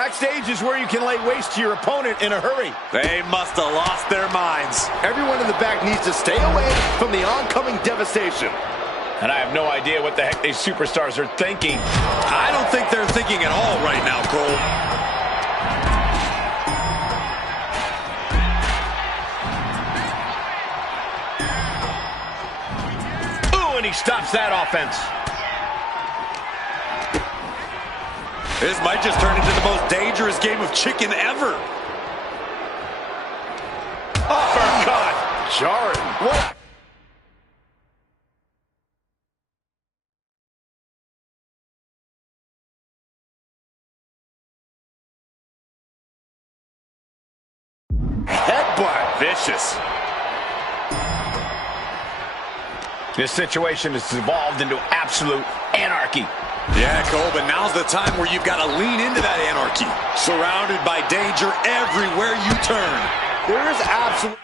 Backstage is where you can lay waste to your opponent in a hurry. They must have lost their minds. Everyone in the back needs to stay away from the oncoming devastation. And I have no idea what the heck these superstars are thinking. I don't think they're thinking at all right now, Cole. Ooh, and he stops that offense. This might just turn into the most dangerous game of chicken ever. Uppercut. Jarring. What? Headbutt. Vicious. This situation has evolved into absolute anarchy. Yeah, Cole, but now's the time where you've got to lean into that anarchy. Surrounded by danger everywhere you turn. There is absolute...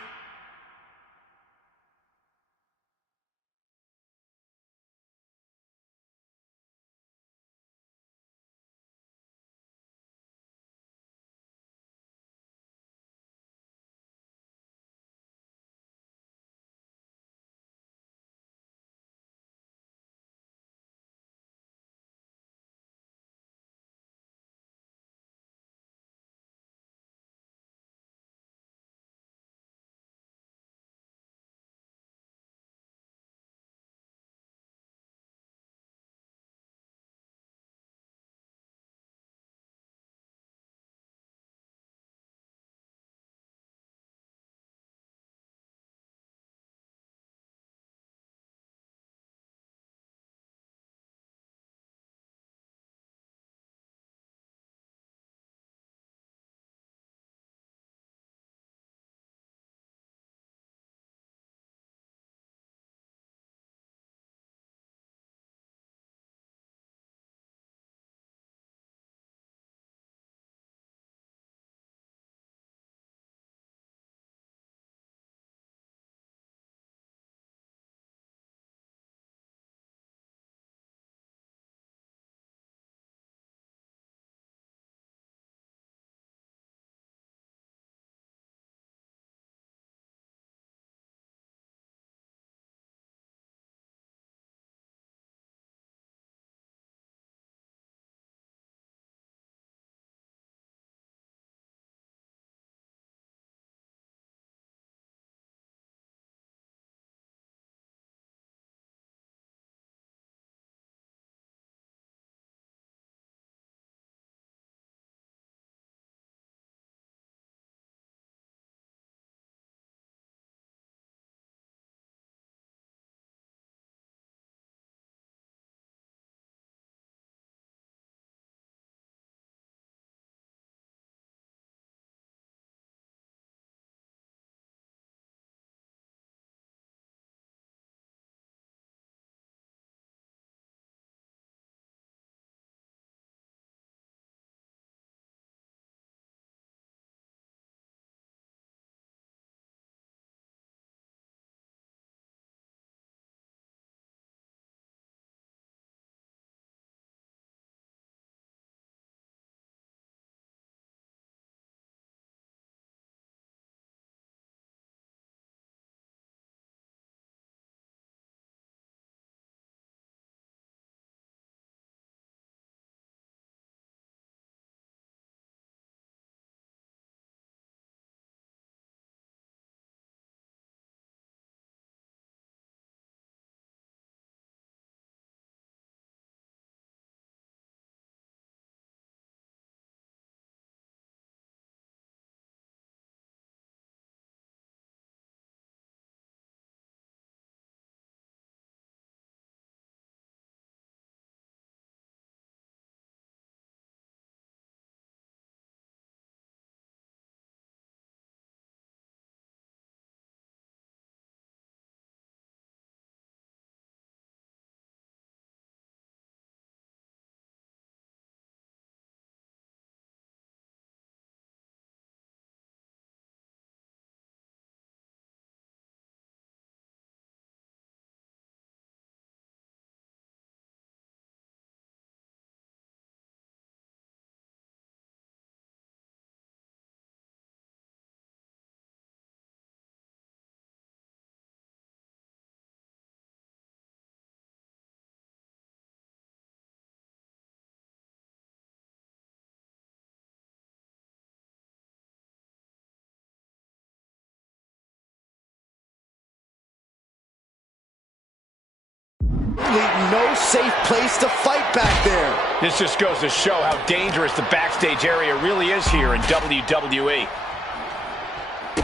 absolutely no safe place to fight back there. This just goes to show how dangerous the backstage area really is here in WWE.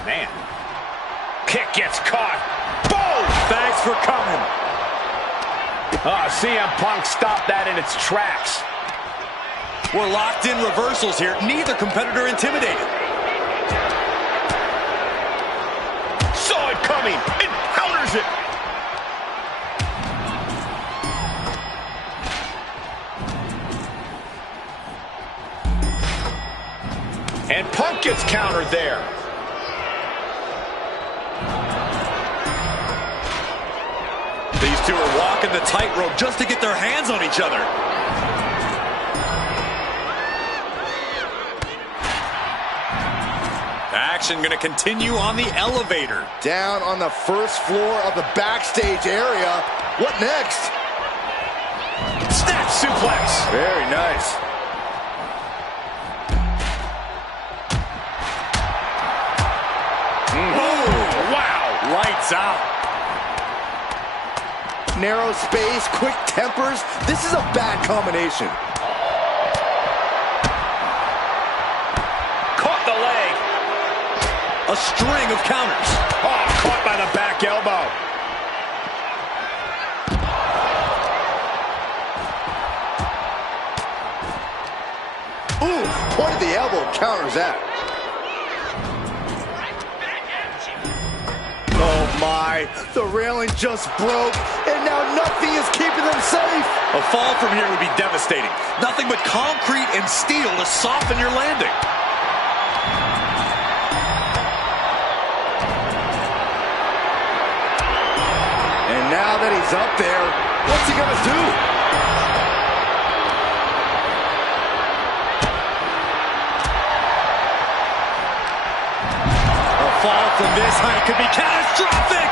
Man. Kick gets caught. Boom! Thanks for coming. CM Punk stopped that in its tracks. We're locked in reversals here. Neither competitor intimidated. Saw it coming and counters it. And Punk gets countered there. These two are walking the tightrope just to get their hands on each other. Action going to continue on the elevator. Down on the first floor of the backstage area. What next? Snap suplex. Very nice. Wow. Lights out. Narrow space, quick tempers. This is a bad combination. Caught the leg. A string of counters. Oh, caught by the back elbow. Ooh, point of the elbow counters that. Oh my, the railing just broke, and now nothing is keeping them safe. A fall from here would be devastating. Nothing but concrete and steel to soften your landing. And now that he's up there, what's he gonna do? Fall from this height could be catastrophic.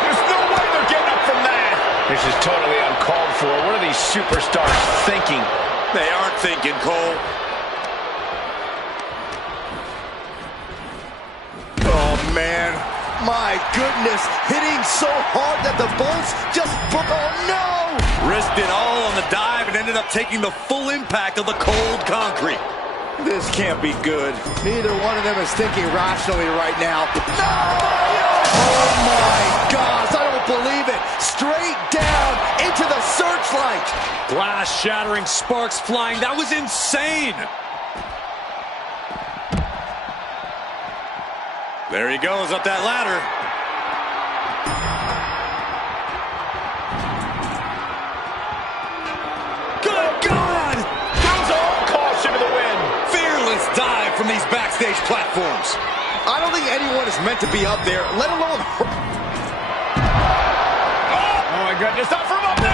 There's no way they're getting up from that. This is totally uncalled for. What are these superstars thinking? They aren't thinking, Cole. Oh man, my goodness, hitting so hard that the bolts just broke. Oh no! Risked it all on the dive and ended up taking the full impact of the cold concrete. This can't be good. Neither one of them is thinking rationally right now. No! Oh my gosh, I don't believe it. Straight down into the searchlight. Glass shattering, sparks flying. That was insane. There he goes up that ladder. Good God! Throws all caution to the wind. Fearless dive from these backstage platforms. I don't think anyone is meant to be up there, let alone... Oh my goodness, not from up there.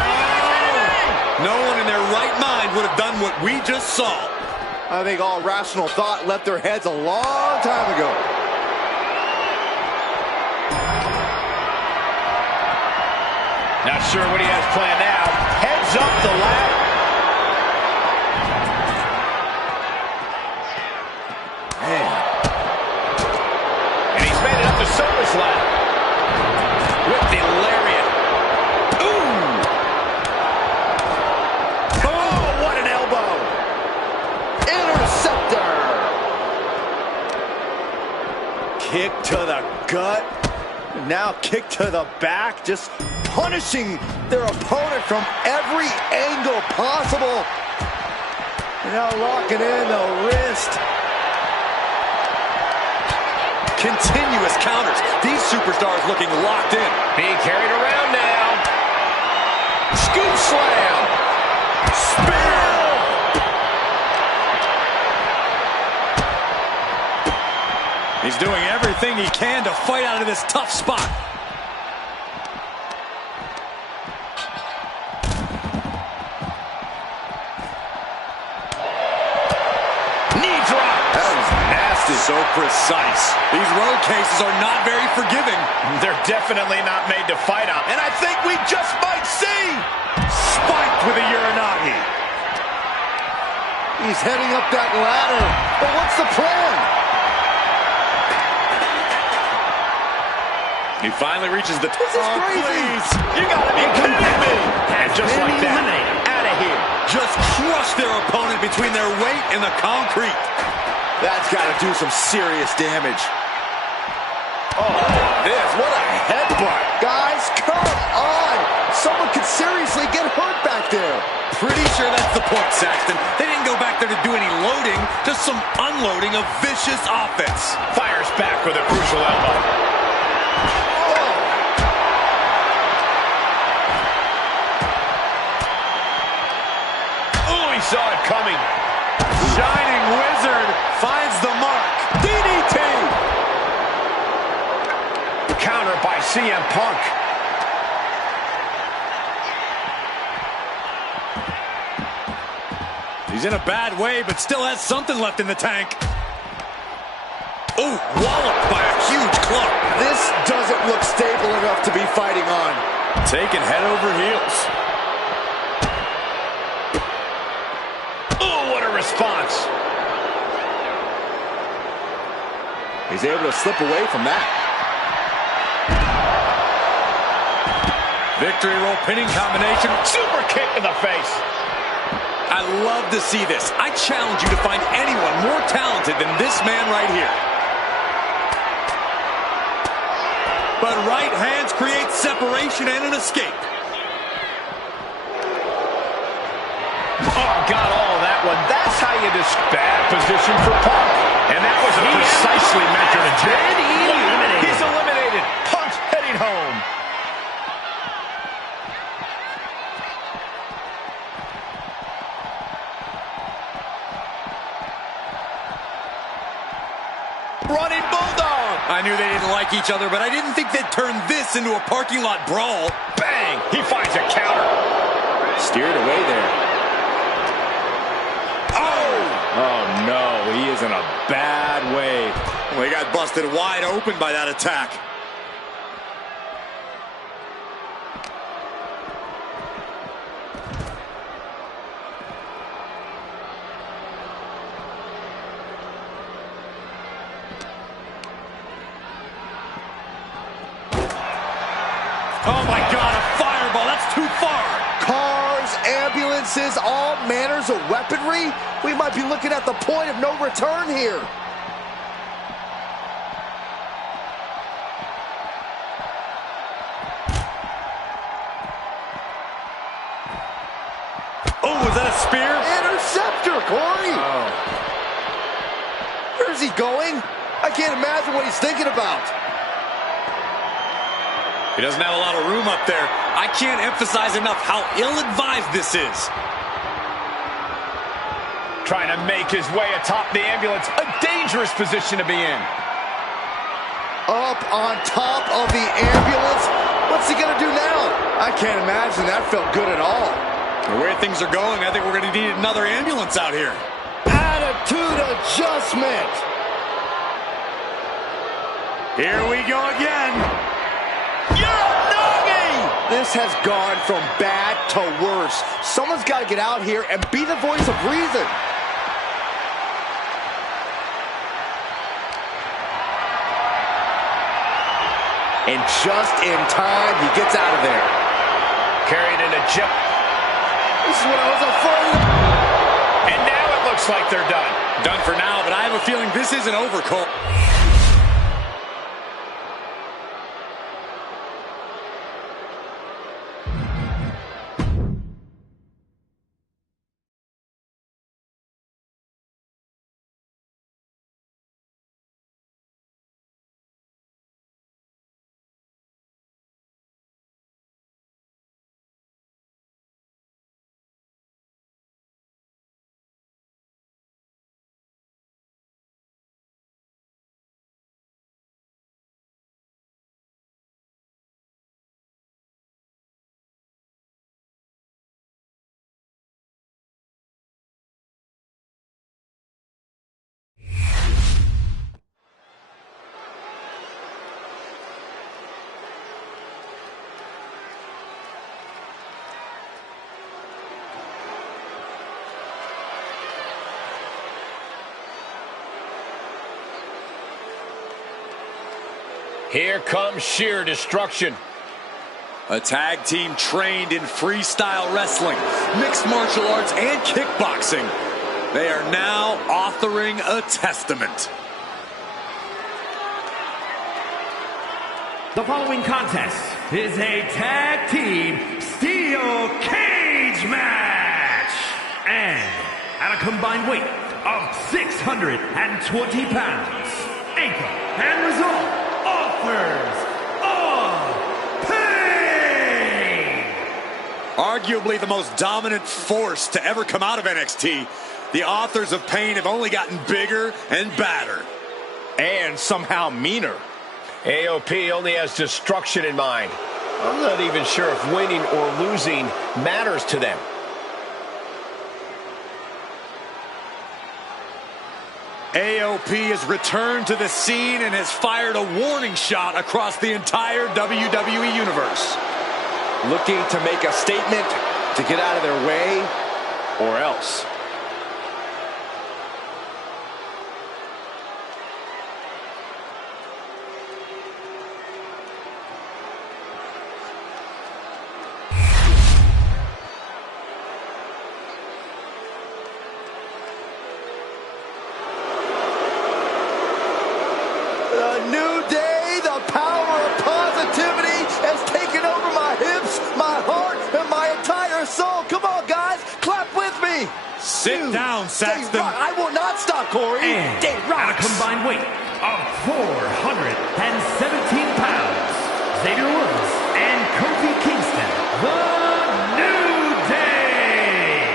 No one in their right mind would have done what we just saw. I think all rational thought left their heads a long time ago. Not sure what he has planned now. Heads up the ladder. Man. And he's made it up to SummerSlam. With the lariat. Ooh! Oh, what an elbow! Interceptor! Kick to the gut. Now kick to the back. Just punishing their opponent from every angle possible. And now locking in the wrist. Continuous counters. These superstars looking locked in. Being carried around now. Scoop slam. Spear. He's doing everything he can to fight out of this tough spot. Knee drop. That was nasty. So precise. These road cases are not very forgiving. They're definitely not made to fight on. And I think we just might see. Spiked with a Uranagi. He's heading up that ladder. But what's the plan? He finally reaches the... This is crazy. Please. You gotta be kidding me. And just like that, out of here. Just crush their opponent between their weight and the concrete. That's got to do some serious damage. Oh, what a headbutt. Guys, come on. Someone could seriously get hurt back there. Pretty sure that's the point, Saxton. They didn't go back there to do any loading, just some unloading of vicious offense. Fires back with a crucial elbow. Saw it coming. Shining Wizard finds the mark. DDT. Counter by CM Punk. He's in a bad way, but still has something left in the tank. Oh, walloped by a huge club. This doesn't look stable enough to be fighting on. Taken head over heels. Response. He's able to slip away from that. Victory roll pinning combination. Super kick in the face. I love to see this. I challenge you to find anyone more talented than this man right here. But right hands create separation and an escape. Oh, got all of that one. That's how you bad position for Punk. And that was a precisely measured attack. He's eliminated. Punk's heading home. Running Bulldog. I knew they didn't like each other, but I didn't think they'd turn this into a parking lot brawl. Bang! He finds a counter. Steered away there. Oh, no, he is in a bad way. Well, he got busted wide open by that attack. Oh, my God, a fireball. That's too far. Cars, ambulances, all manners of weaponry. We might be looking at the point of no return here. Oh, was that a spear? Interceptor, Corey. Oh. Where's he going? I can't imagine what he's thinking about. He doesn't have a lot of room up there. I can't emphasize enough how ill-advised this is. Trying to make his way atop the ambulance. A dangerous position to be in. Up on top of the ambulance. What's he going to do now? I can't imagine that felt good at all. The way things are going, I think we're going to need another ambulance out here. Attitude adjustment. Here we go again. This has gone from bad to worse. Someone's got to get out here and be the voice of reason. And just in time, he gets out of there. Carried in a chip. This is what I was afraid of. And now it looks like they're done. Done for now, but I have a feeling this isn't over, Cole. Here comes sheer destruction. A tag team trained in freestyle wrestling, mixed martial arts, and kickboxing. They are now authoring a testament. The following contest is a tag team steel cage match. And at a combined weight of 620 pounds, Anchor and Result offers of pain. Arguably the most dominant force to ever come out of NXT, the authors of pain have only gotten bigger and badder. And somehow meaner. AOP only has destruction in mind. I'm not even sure if winning or losing matters to them. AOP has returned to the scene and has fired a warning shot across the entire WWE Universe. Looking to make a statement, to get out of their way, or else. The new day, the power of positivity has taken over my hips, my heart, and my entire soul. Come on, guys, clap with me. Sit down, Saxton. I will not stop, Corey. And at a combined weight of 417 pounds, Xavier Woods and Kofi Kingston, the New Day.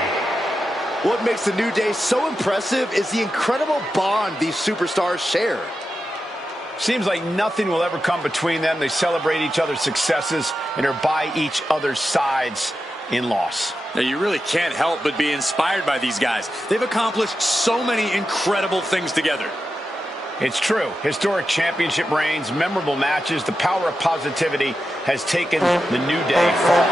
What makes the New Day so impressive is the incredible bond these superstars share. Seems like nothing will ever come between them. They celebrate each other's successes and are by each other's sides in loss. Now, you really can't help but be inspired by these guys. They've accomplished so many incredible things together. It's true. Historic championship reigns, memorable matches. The power of positivity has taken the New Day far.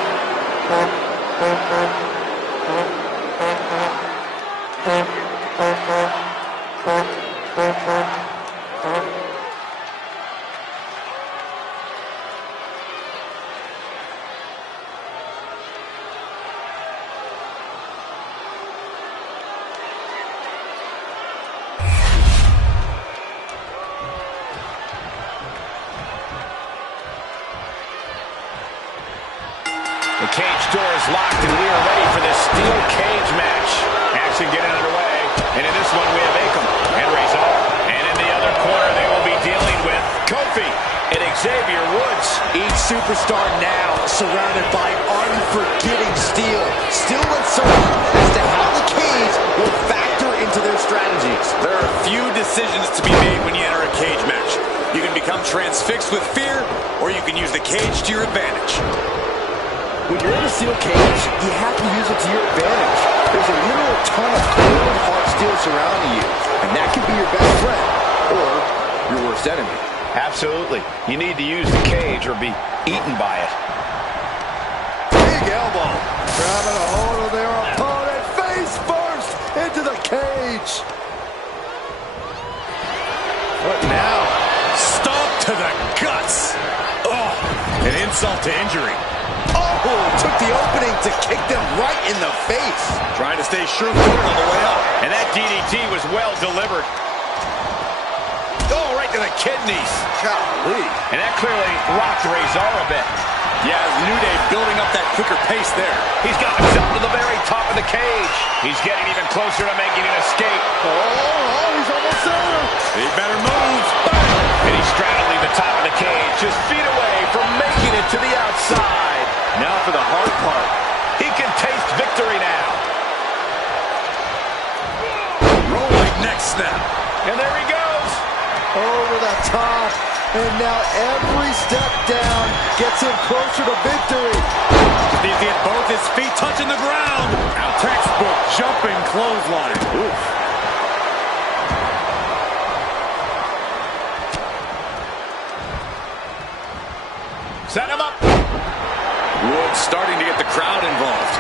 The cage door is locked, and we are ready for this steel cage match. Action getting underway, and in this one we have Akam and Razor. And in the other corner they will be dealing with Kofi and Xavier Woods. Each superstar now surrounded by unforgiving steel. Still uncertain as to how the cage will factor into their strategies. There are few decisions to be made when you enter a cage match. You can become transfixed with fear, or you can use the cage to your advantage. When you're in a steel cage, you have to use it to your advantage. There's a literal ton of cold, hard steel surrounding you, and that can be your best friend or your worst enemy. Absolutely. You need to use the cage or be eaten by it. Big elbow. Grabbing a hold of their opponent face first into the cage. What now? Stomp to the guts. Oh, an insult to injury. Oh, took the opening to kick them right in the face. Trying to stay sure-footed on the way up. And that DDT was well delivered. Oh, right to the kidneys. Golly. And that clearly rocked Razor a bit. Yeah, New Day building up that quicker pace there. He's got himself to the very top of the cage. He's getting even closer to making an escape. Oh, he's almost there. He better move. And he's straddling the top of the cage, just feet away from making it to the outside. Now for the hard part. He can taste victory now. Rolling neck snap. And there he goes. Over the top. And now every step down gets him closer to victory. He's get both his feet touching the ground. Now textbook jumping clothesline. Oof. Set him up. Woods starting to get the crowd involved.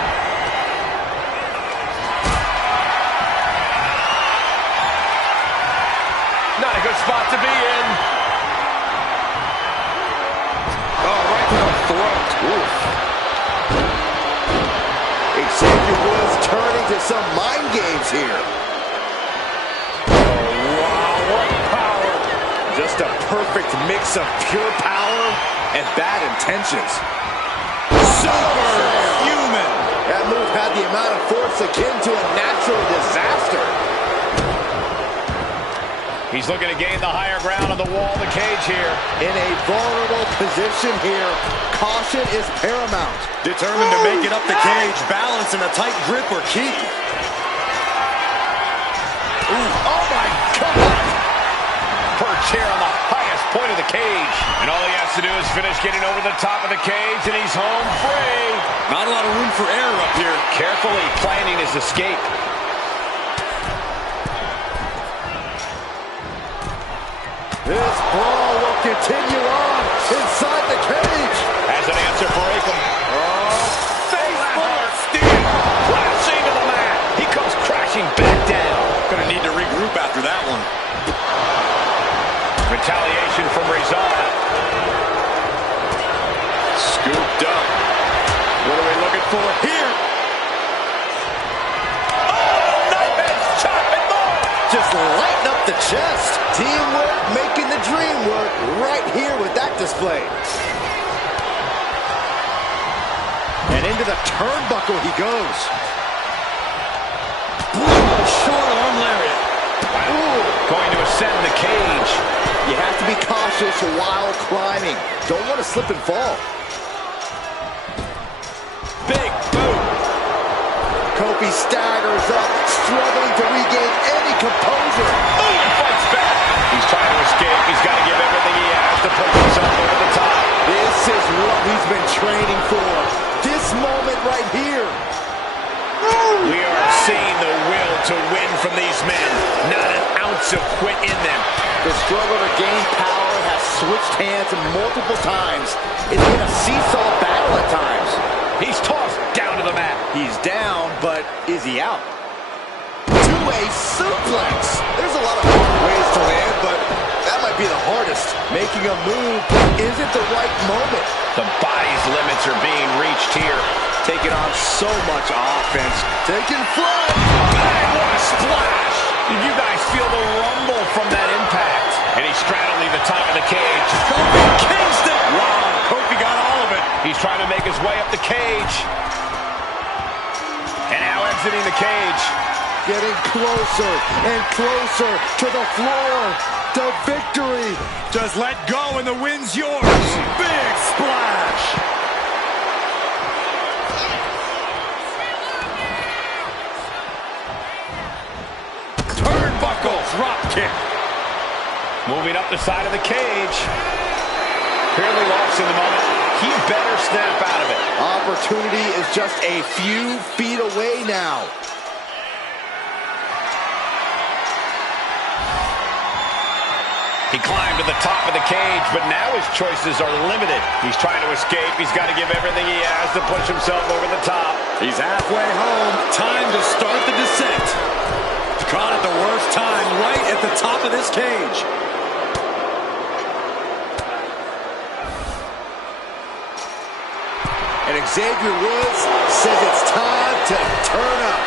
Not a good spot to be in. Oof. Xavier Woods turning to some mind games here. Oh, wow, what power. Just a perfect mix of pure power and bad intentions. Superhuman. That move had the amount of force akin to a natural disaster. He's looking to gain the higher ground on the wall of the cage here. In a vulnerable position here, caution is paramount. Determined to make it up the cage, balance and a tight grip are key. Ooh, oh my God! Perch here on the highest point of the cage. And all he has to do is finish getting over the top of the cage, and he's home free. Not a lot of room for error up here. Carefully planning his escape. This brawl will continue on inside the cage. Has an answer for Akam. Face first. Steel crashing to the mat. He comes crashing back down. Gonna need to regroup after that one. Retaliation from Rizal. Scooped up. What are we looking for here? Oh, knife edge chop and more. Just lighten up the chest. Teamwork making the dream work right here with that display. And into the turnbuckle he goes. Short arm lariat. Ooh. Going to ascend the cage. You have to be cautious while climbing. Don't want to slip and fall. Big boot. Kofi staggers up, struggling to regain any composure. Ooh, he fights back. He's trying to escape. He's got to give everything he has to push himself over the top. This is what he's been training for. This moment right here. We are seeing the will to win from these men. Not an ounce of quit in them. The struggle to gain power has switched hands multiple times. It's been a seesaw battle at times. He's tossed down to the mat. He's down, but is he out? Two-way suplex. There's a lot of ways to land, but that might be the hardest. Making a move isn't the right moment. The body's limits are being reached here. Taking on so much offense. Taking flight. Bang, what a splash. Did you guys feel the rumble from that impact? And he's straddling the top of the cage. Kofi Kingston. Wow, Kofi got all of it. He's trying to make his way up the cage. And now exiting the cage. Getting closer and closer to the floor. The victory. Just let go and the win's yours. Big splash. Turnbuckle. Drop kick. Moving up the side of the cage. Clearly lost in the moment. He better snap out of it. Opportunity is just a few feet away now. He climbed to the top of the cage, but now his choices are limited. He's trying to escape. He's got to give everything he has to push himself over the top. He's halfway home. Time to start the descent. Caught at the worst time, right at the top of this cage. And Xavier Woods says it's time to turn up.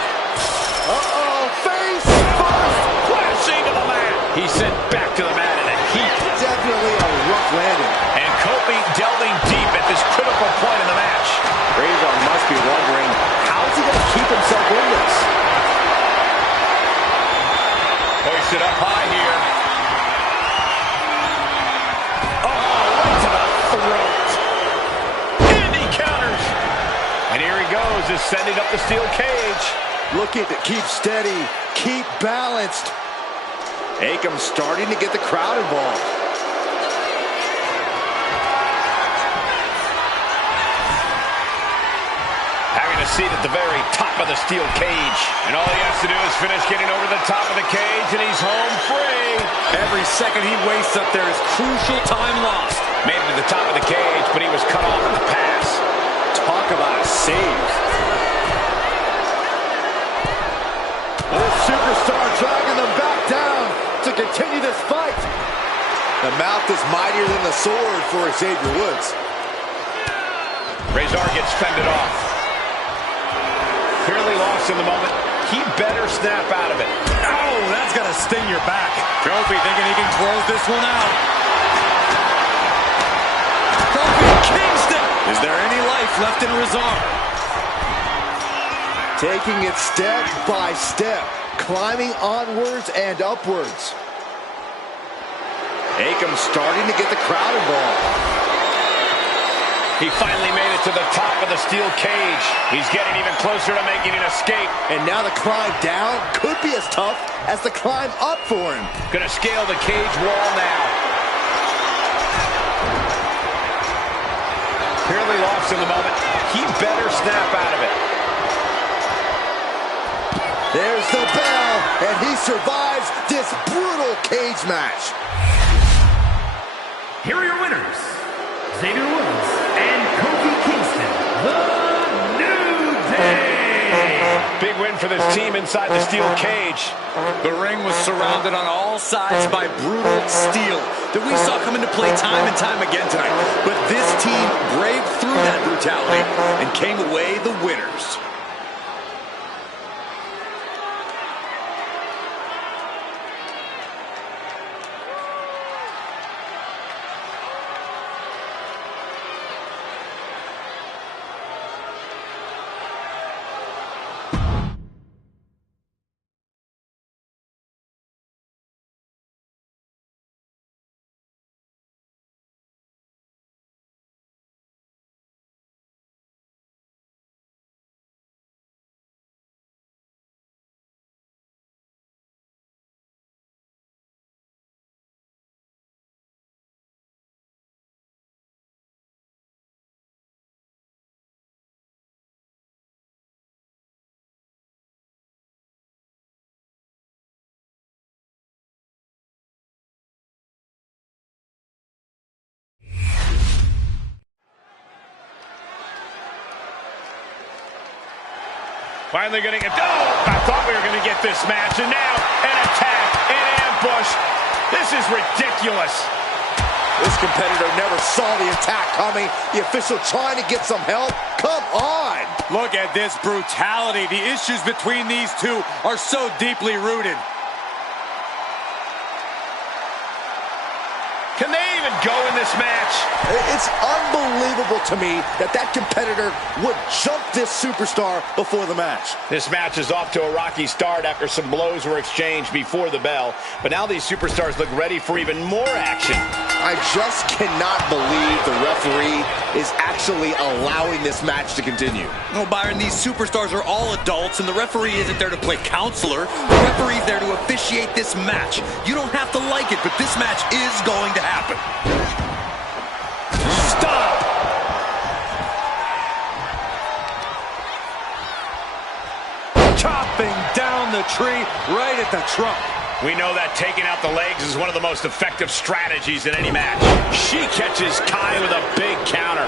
Uh-oh, face first. Crashing to the mat. He's sent back to the mat in a heap. Definitely a rough landing. And Kofi delving deep at this critical point in the match. Razor must be wondering, how's he going to keep himself in this? Hoisted up high here. Oh, right to the throat. And he counters. And here he goes, ascending up the steel cage. Looking to keep steady, keep balanced. Akam starting to get the crowd involved. Having a seat at the very top of the steel cage. And all he has to do is finish getting over the top of the cage, and he's home free. Every second he wastes up there is crucial time lost. Made it to the top of the cage, but he was cut off at the pass. Talk about a save. This superstar dragging them back down to continue this fight. The mouth is mightier than the sword for Xavier Woods. Razor gets fended off. Clearly lost in the moment. He better snap out of it. Oh, that's going to sting your back. Kofi thinking he can close this one out. Kofi Kingston! Is there any life left in Razor? Taking it step by step, climbing onwards and upwards. Akam starting to get the crowd involved. He finally made it to the top of the steel cage. He's getting even closer to making an escape. And now the climb down could be as tough as the climb up for him. Gonna scale the cage wall now. Clearly lost in the moment. He better snap out of it. There's the bell, and he survives this brutal cage match. Here are your winners, Xavier Woods and Kofi Kingston, the New Day. Big win for this team inside the steel cage. The ring was surrounded on all sides by brutal steel that we saw come into play time and time again tonight. But this team braved through that brutality and came away the winners. Finally getting it. Oh, I thought we were going to get this match, and now an attack, an ambush. This is ridiculous. This competitor never saw the attack coming. The official trying to get some help. Come on. Look at this brutality. The issues between these two are so deeply rooted. Can they even go in this match? It's unbelievable to me that that competitor would jump this superstar before the match. This match is off to a rocky start after some blows were exchanged before the bell. But now these superstars look ready for even more action. I just cannot believe the referee is actually allowing this match to continue. No, Byron, these superstars are all adults, and the referee isn't there to play counselor. The referee's there to officiate this match. You don't have to like it, but this match is going to happen. Stop! Chopping down the tree right at the trunk. We know that taking out the legs is one of the most effective strategies in any match. She catches Kai with a big counter.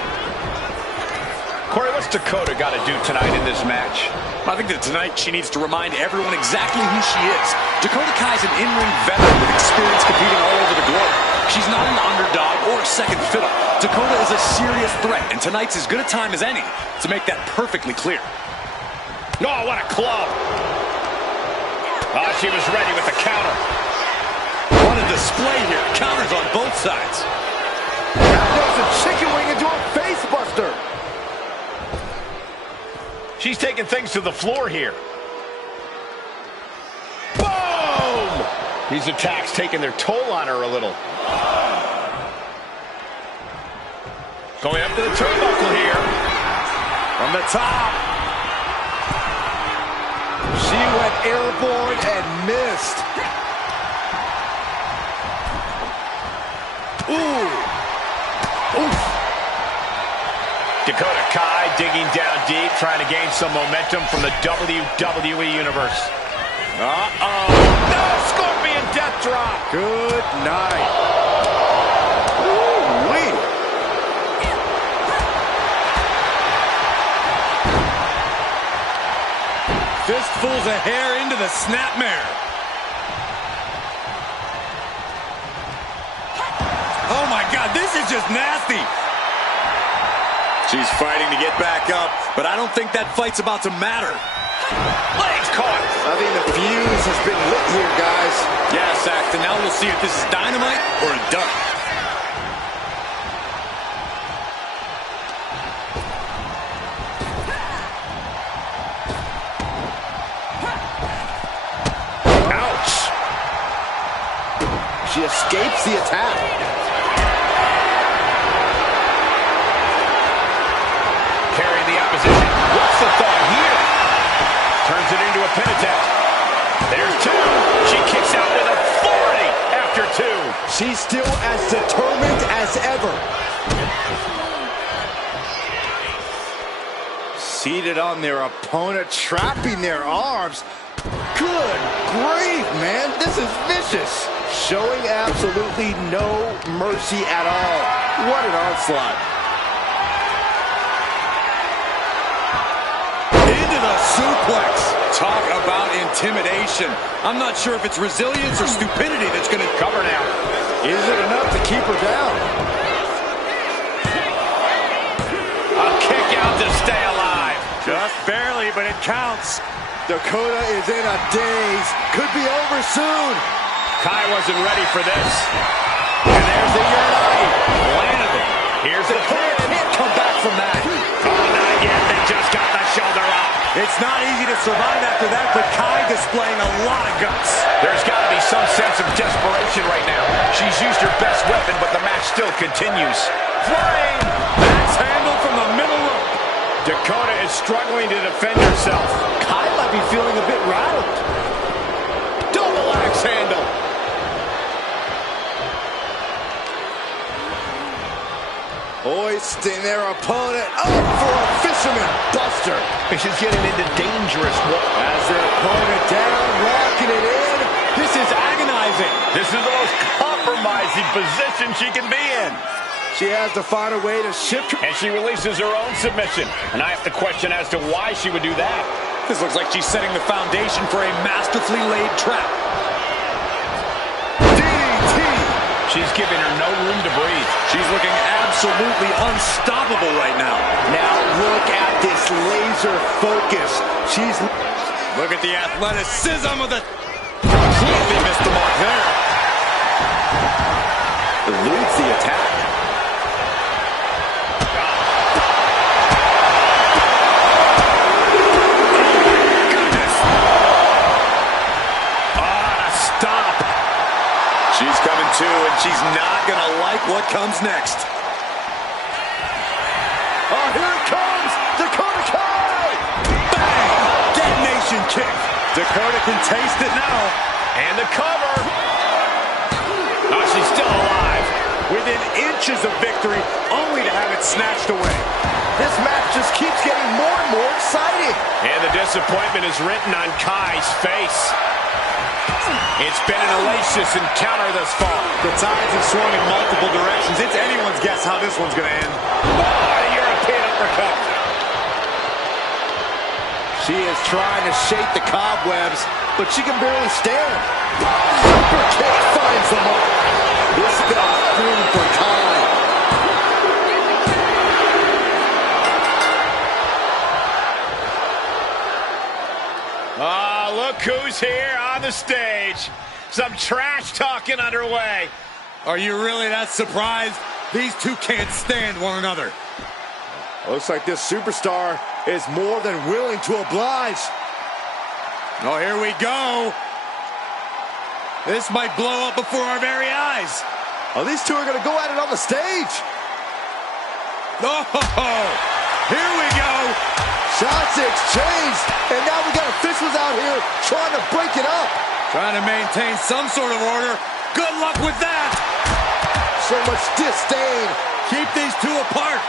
Corey, what's Dakota got to do tonight in this match? I think that tonight she needs to remind everyone exactly who she is. Dakota Kai's an in-ring veteran with experience competing all over the globe. She's not an underdog or a second fiddle. Dakota is a serious threat, and tonight's as good a time as any to make that perfectly clear. Oh, what a club! Oh, she was ready with the counter. What a display here. Counters on both sides. Now there's a chicken wing into a face buster. She's taking things to the floor here. Boom! These attacks taking their toll on her a little. Going up to the turnbuckle here. From the top. She went airborne and missed. Ooh. Oof. Dakota Kai digging down deep, trying to gain some momentum from the WWE Universe. Uh-oh. No, Scorpion Death Drop. Good night. Ooh-wee. Fistfuls of hair into the snapmare. Oh my God, this is just nasty. She's fighting to get back up, but I don't think that fight's about to matter. Legs caught. I think the fuse has been lit here, guys. Yeah, Saxton, now we'll see if this is dynamite or a duck. Ouch. She escapes the attack. Carrying the opposition. What's the thought here? Turns it into a pin attempt. There's two. She kicks out with authority after two. She's still as determined as ever. Seated on their opponent, trapping their arms. Good grief, man. This is vicious. Showing absolutely no mercy at all. What an onslaught. Into the suplex. Talk about intimidation. I'm not sure if it's resilience or stupidity that's going to Cover now. Is it enough to keep her down? A kick out to stay alive. Just barely, but it counts. Dakota is in a daze. Could be over soon. Kai wasn't ready for this. And there's the Uranagi. Landed it. Here's the pin. Can't come back from that. Oh, not yet. They just got the shoulder up. It's not easy to survive after that, but Kai displaying a lot of guts. There's got to be some sense of desperation right now. She's used her best weapon, but the match still continues. Flying. Axe handle from the middle rope. Dakota is struggling to defend herself. Kai might be feeling a bit rattled. Double axe handle. Hoisting their opponent up for a fisherman buster. She's getting into dangerous water. As their opponent down, locking it in. This is agonizing. This is the most compromising position she can be in. She has to find a way to shift her. And she releases her own submission. And I have to question as to why she would do that. This looks like she's setting the foundation for a masterfully laid trap. DDT. She's giving her no room to breathe. She's looking absolutely unstoppable right now. Now look at this laser focus. She's... Look at the athleticism of the... Completely missed the mark there. eludes the attack. She's coming to, and she's not going to like what comes next. Oh, here it comes! Dakota Kai! Bang! Detonation kick. Dakota can taste it now. And the cover. Oh, she's still alive. Within inches of victory, only to have it snatched away. This match just keeps getting more and more exciting. And the disappointment is written on Kai's face. It's been an hellacious encounter thus far. The tides have swung in multiple directions. It's anyone's guess how this one's going to end. Oh, European uppercut. She is trying to shake the cobwebs, but she can barely stand. Super kick finds the mark. This spells doom for Kai. Oh, look who's here on the stage. Some trash talking underway. Are you really that surprised? These two can't stand one another. Looks like this superstar is more than willing to oblige. Oh, here we go. This might blow up before our very eyes. Oh, these two are going to go at it on the stage. Oh, here we go. Shots exchanged, and now we got officials out here trying to break it up. Trying to maintain some sort of order. Good luck with that. So much disdain. Keep these two apart.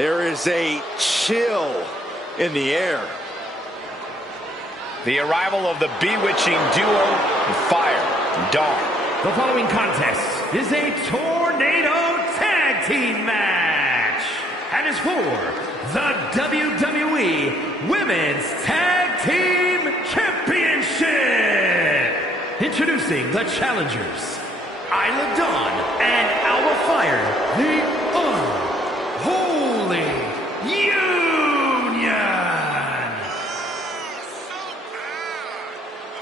There is a chill in the air. The arrival of the bewitching duo of Fire and Dawn. The following contest is a Tornado Tag Team match and is for the WWE Women's Tag Team Championship. Introducing the challengers, Isla Dawn and Alba Fire, the Unholy Union.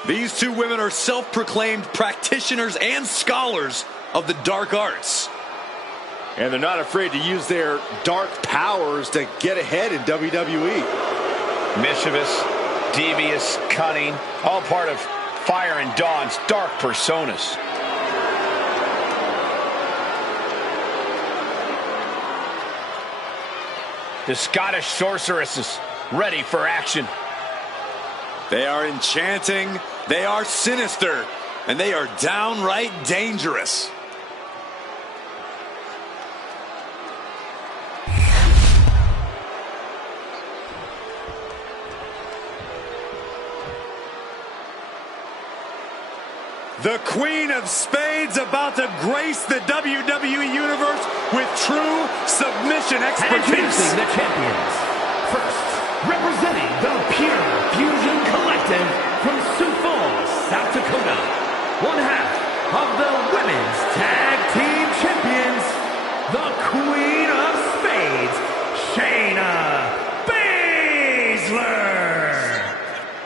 These two women are self-proclaimed practitioners and scholars of the dark arts. And they're not afraid to use their dark powers to get ahead in WWE. Mischievous, devious, cunning, all part of Fire and Dawn's dark personas. The Scottish sorceresses ready for action. They are enchanting, they are sinister, and they are downright dangerous. The Queen of Spades about to grace the WWE Universe with true submission expertise. Introducing the champions. First, representing the Pure Fusion Collective from Sioux Falls, South Dakota, one half of the Women's Tag Team Champions, the Queen of Spades, Shayna Baszler.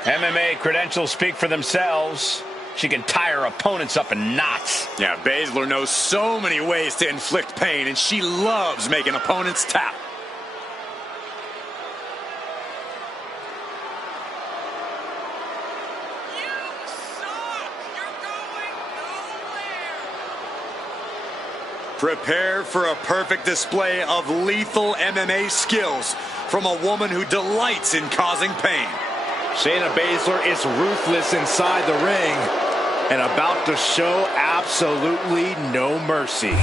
MMA credentials speak for themselves. She can tie her opponents up in knots. Yeah, Baszler knows so many ways to inflict pain, and she loves making opponents tap. You suck! You're going nowhere! Prepare for a perfect display of lethal MMA skills from a woman who delights in causing pain. Shayna Baszler is ruthless inside the ring and about to show absolutely no mercy.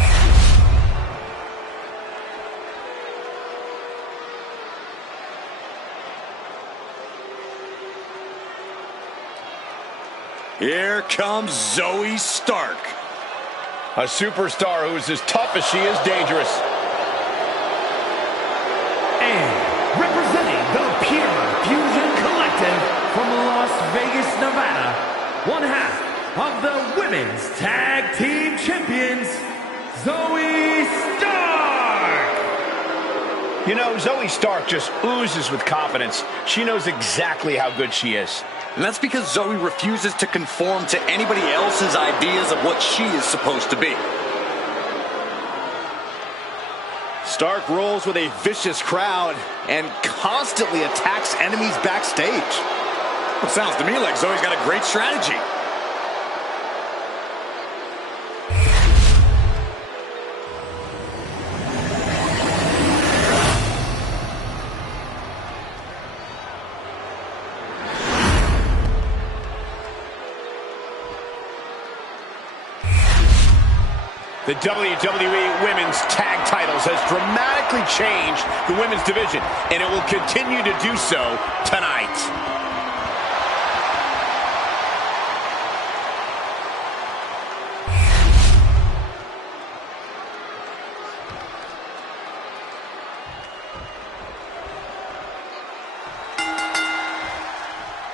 Here comes Zoe Stark. A superstar who is as tough as she is dangerous. And representing the Pure Fusion Collective from Las Vegas, Nevada, one half of the Women's Tag Team Champions, Zoe Stark. You know, Zoe Stark just oozes with confidence. She knows exactly how good she is. And that's because Zoe refuses to conform to anybody else's ideas of what she is supposed to be. Stark rolls with a vicious crowd and constantly attacks enemies backstage. It sounds to me like Zoe's got a great strategy. The WWE Women's Tag Titles has dramatically changed the women's division, and it will continue to do so tonight.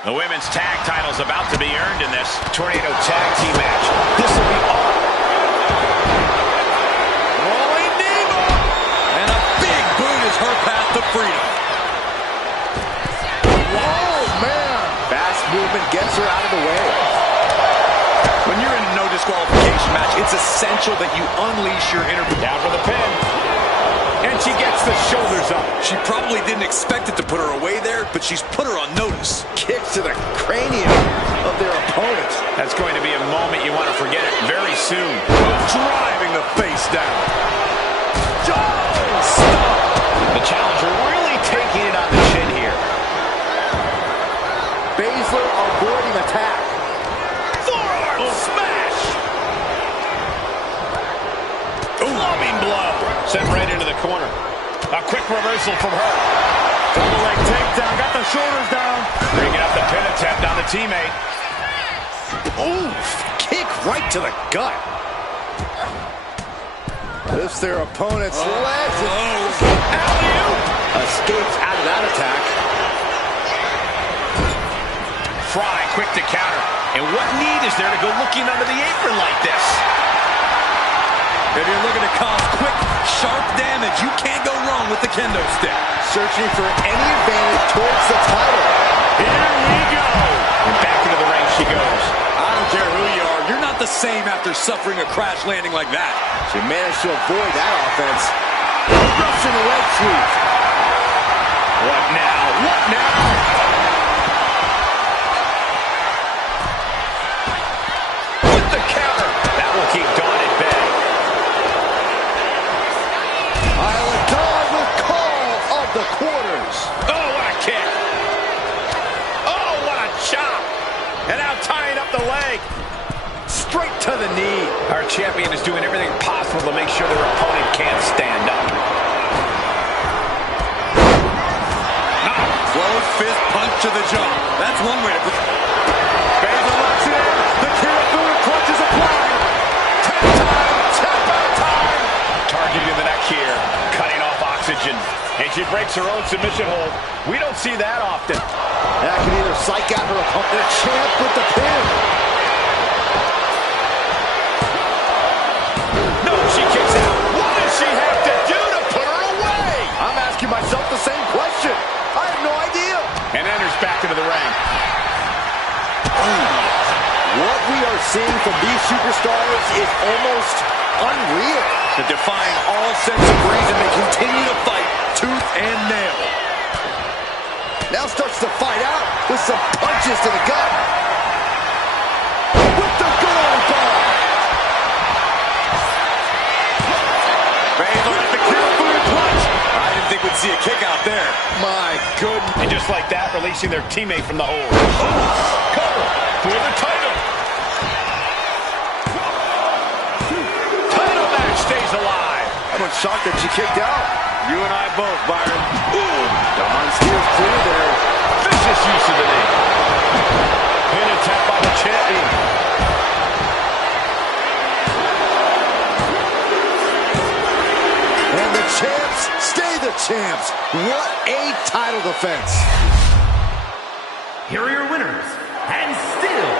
The women's tag title's about to be earned in this Tornado Tag Team match. This will be all. Rolling Diva! And a big boot is her path to freedom. Oh, man. Fast movement gets her out of the way. When you're in a no disqualification match, it's essential that you unleash your inner... Down for the pin. And she gets the shoulders up. She probably didn't expect it to put her away there, but she's put her on notice. Kicks to the cranium of their opponent. That's going to be a moment you want to forget it very soon. Driving the face down. Stop. The challenger really taking it on the chin here. Baszler avoiding attack. Forearm smash. Loving blow. Sent right into the corner. A quick reversal from her. Double leg takedown, got the shoulders down. Bringing up the pin attempt on the teammate. Oof, kick right to the gut. Lifts their opponent's legs. Alley-oop. Escapes out of that attack. Fry quick to counter. And what need is there to go looking under the apron like this? If you're looking to cause quick, sharp damage, you can't go wrong with the kendo stick. Searching for any advantage towards the title. Here we go. And back into the ring she goes. I don't care who you are, you're not the same after suffering a crash landing like that. She managed to avoid that offense. Russian leg sweep. What now? What now? With the counter. That will keep Dawn at bay. Isla Dawn with call of the quarters. Oh, what a kick. Oh, what a chop. And now tying up the leg. Straight to the knee. Our champion is doing everything possible to make sure their opponent can't stand up. Closed fist punch to the jaw. That's one way to... Baszler locks it in. The Kirifuda clutch is applied. Tap out time. Targeting the neck here. Cutting off oxygen. And she breaks her own submission hold. We don't see that often. That can either psych out her opponent. The champ with the pin. No, she kicks out. What does she have to do to put her away? I'm asking myself the same question. I have no idea. And enters back into the ring. What we are seeing from these superstars is almost unreal. They're defying all sense of reason. They continue to fight tooth and nail. Now starts to fight out with some punches to the gut. With the goal bomb. Baszler at the Kirifuda clutch. I didn't think we'd see a kick out there. My goodness. And just like that, releasing their teammate from the hold. Cover for the title. Title match stays alive. I'm shocked that she kicked out. You and I both, Byron. Dawn steers clear there. Vicious use of the knee. Pin attack by the champion. And the champs stay the champs. What a title defense. Here are your winners, and still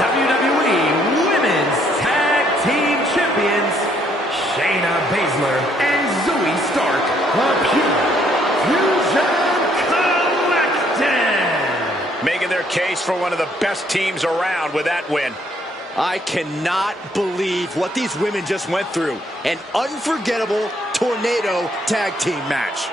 WWE Women's Tag Team Champions, Shayna Baszler and Zoe Stark, the Pure Fusion Collective. Making their case for one of the best teams around with that win. I cannot believe what these women just went through. An unforgettable tornado tag team match.